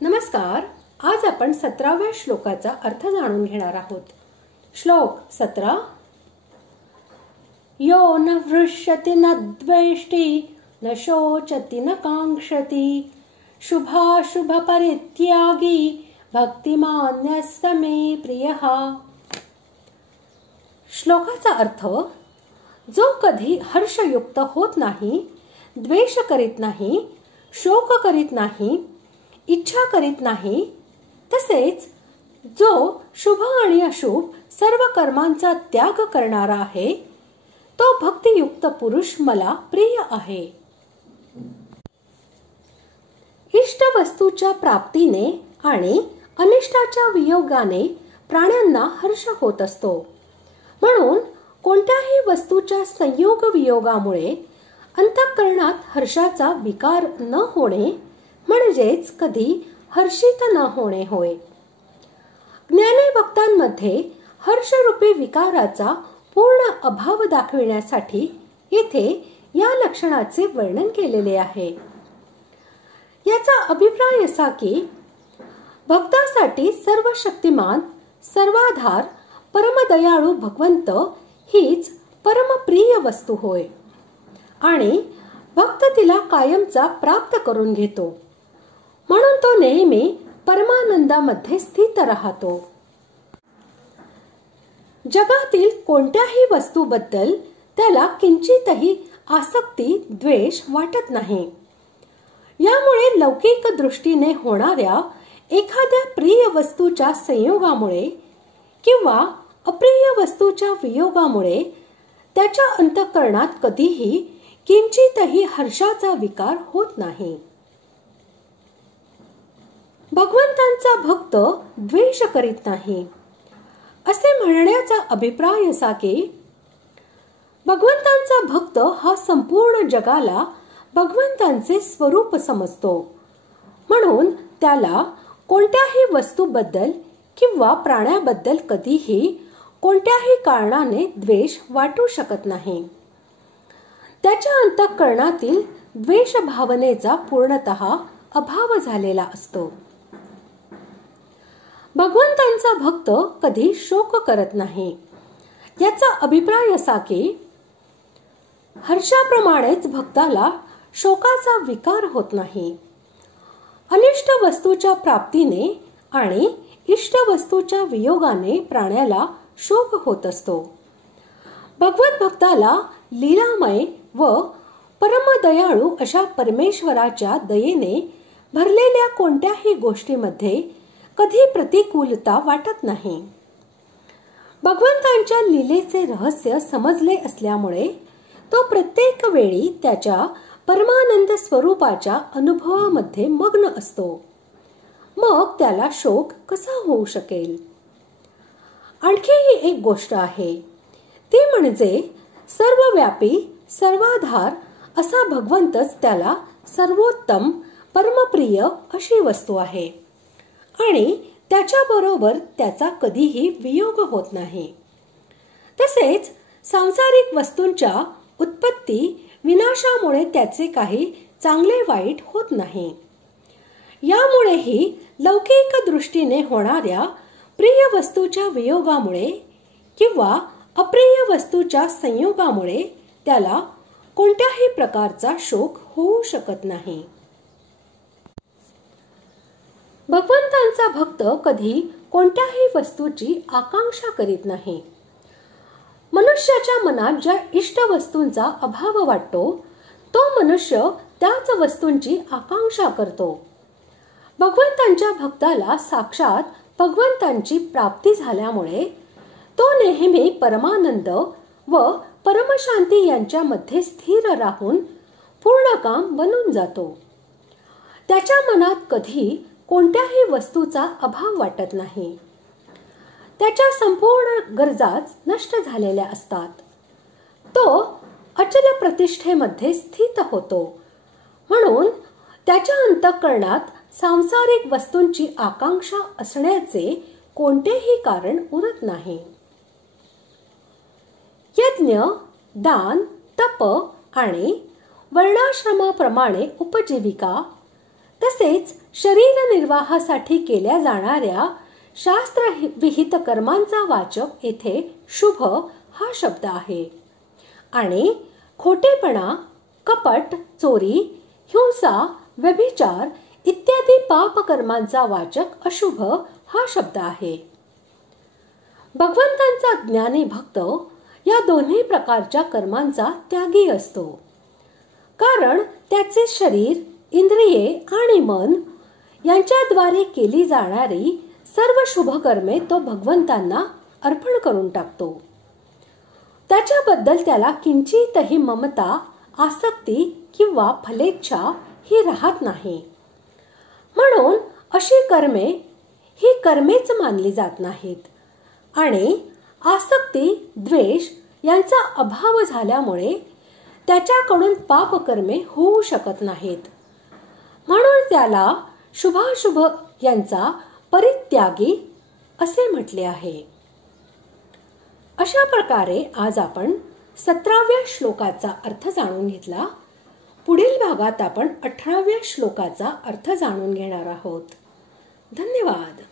नमस्कार. आज आपण 17व्या श्लोकाचा अर्थ जाणून घेणार आहोत. श्लोक 17. यो न हृष्यति न द्वेष्टि न शोचति न कांक्षति शुभाशुभ परित्यागी भक्तिमान्यस्त मे प्रियः. श्लोकाचा अर्थ, जो कधी हर्षयुक्त होत नाही, द्वेष करीत नाही, शोक करीत नाही, इच्छा करीत नाही, तसेच जो शुभ आणि अशुभ सर्व कर्मांचा त्याग करणारा आहे, तो भक्तियुक्त पुरुष मला प्रिय आहे. इष्ट वस्तूच्या प्राप्तीने आणि अनिष्टाच्या वियोगाने प्राण्यांना हर्ष होत असतो. म्हणून कोणत्याही वस्तूच्या संयोग वियोगामुळे अंतःकरणात हर्षाचा विकार न होणे म्हणजेच कधी हर्षित न होणे होय. ज्ञानी भक्तांमध्ये हर्षरूपी विकाराचा पूर्ण अभाव दाखविण्यासाठी येथे या लक्षणाचे वर्णन केलेले आहे. याचा अभिप्राय असा की भक्तासाठी सर्व शक्तिमान, सर्वाधार, परमदयाळू भगवंत हीच परमप्रिय वस्तू होय आणि भक्त तिला कायमचा प्राप्त करून घेतो. म्हणून तो नेहमी परमानंदामध्ये स्थित राहतो. जगातील कोणत्याही वस्तूबद्दल त्याला किंचितही आसक्ती, द्वेष वाटत नाही. यामुळे लौकिक दृष्टीने होणाऱ्या एखाद्या प्रिय वस्तूच्या संयोगामुळे किंवा अप्रिय वस्तूच्या वियोगामुळे त्याच्या अंतःकरणात कधीही किंचितही हर्षाचा विकार होत नाही. भगवंतांचा भक्त द्वेष करीत नाही असे म्हणण्याचा अभिप्राय असा की भगवंतांचा भक्त हा संपूर्ण जगाला भगवंतांचे स्वरूप समजतो. म्हणून त्याला कोणत्याही वस्तूबद्दल किंवा प्राण्याबद्दल कधीही कोणत्याही कारणाने द्वेष वाटू शकत नाही. त्याच्या अंतःकरणातील द्वेष भावनेचा पूर्णतः अभाव झालेला असतो. भगवंतांचा भक्त कधी शोक करत नाही. याचा अभिप्राय असा की हर्षाप्रमाणेच भक्ताला शोकाचा विकार होत नाही. अनिष्ट वस्तूच्या प्राप्तीने आणि इष्ट वस्तूच्या वियोगाने प्राण्याला शोक होत असतो. भगवत भक्ताला लीलामय व परमदयाळू अशा परमेश्वराच्या दयेने भरलेल्या कोणत्याही गोष्टीमध्ये कधी प्रतिकूलता वाटत नाही. भगवंतांच्या लीलेचे रहस्य समजले असल्यामुळे तो प्रत्येक वेळी त्याच्या परमानंद स्वरूपाच्या अनुभवामध्ये मग्न असतो. मग त्याला शोक कसा होऊ शकेल? आणखीही एक गोष्ट आहे, ती म्हणजे सर्वव्यापी, सर्वाधार असा भगवंतच त्याला सर्वोत्तम, परमप्रिय अशी वस्तू आहे आणि त्याच्याबरोबर त्याचा कधीही वियोग होत नाही. तसेच सांसारिक वस्तूंच्या उत्पत्ती विनाशामुळे त्याचे काही चांगले वाईट होत नाही. यामुळेही लौकिक दृष्टीने होणाऱ्या प्रिय वस्तूच्या वियोगामुळे किंवा अप्रिय वस्तूच्या संयोगामुळे त्याला कोणत्याही प्रकारचा शोक होऊ शकत नाही. भगवंतांचा भक्त कधी कोणत्याही वस्तूची आकांक्षा करीत नाही. मनुष्याच्या मनात ज्या इष्ट वस्तूंचा अभाव वाटतो, तो मनुष्य त्याच वस्तूंची आकांक्षा करतो. भगवंतांच्या भक्ताला साक्षात भगवंतांची प्राप्ती झाल्यामुळे तो नेहमी परमानंद व परमशांती यांच्यामध्ये स्थिर राहून पूर्णकाम बनून जातो. त्याच्या मनात कधी कोणत्याही वस्तूचा अभाव वाटत नाही. त्याच्या संपूर्ण गरजाच नष्ट झालेल्या असतात. तो अचल प्रतिष्ठेमध्ये स्थित होतो. म्हणून त्याच्या अंतःकरणात सांसारिक वस्तूंची आकांक्षा असण्याचे कोणतेही कारण उरत नाही. यज्ञ, दान, तप आणि वर्णाश्रमाप्रमाणे उपजीविका तसेच शरीर निर्वाहासाठी केल्या जाणाऱ्या शास्त्रविहित कर्मांचा वाचक येथे शुभ हा शब्द आहे आणि खोटेपणा, कपट, चोरी, हिंसा, व्यभिचार इत्यादी पाप कर्मांचा वाचक अशुभ हा शब्द आहे. भगवंतांचा ज्ञानी भक्त या दोन्ही प्रकारच्या कर्मांचा त्यागी असतो, कारण त्याचे शरीर, इंद्रिये आणि मन यांच्याद्वारे केली जाणारी सर्व शुभ कर्मे तो भगवंतांना अर्पण करून टाकतो. त्याच्याबद्दल त्याला किंचितही ममता, आसक्ती किंवा फलेच्छा ही राहत नाही. म्हणून अशी कर्मे ही कर्मेच मानली जात नाहीत आणि आसक्ती, द्वेष यांचा अभाव झाल्यामुळे त्याच्याकडून पापकर्मे होऊ शकत नाहीत. म्हणून त्याला शुभाशुभ यांचा परित्यागी असे म्हटले आहे. अशा प्रकारे आज आपण 17व्या श्लोकाचा अर्थ जाणून घेतला. पुढील भागात आपण 18व्या श्लोकाचा अर्थ जाणून घेणार आहोत. धन्यवाद.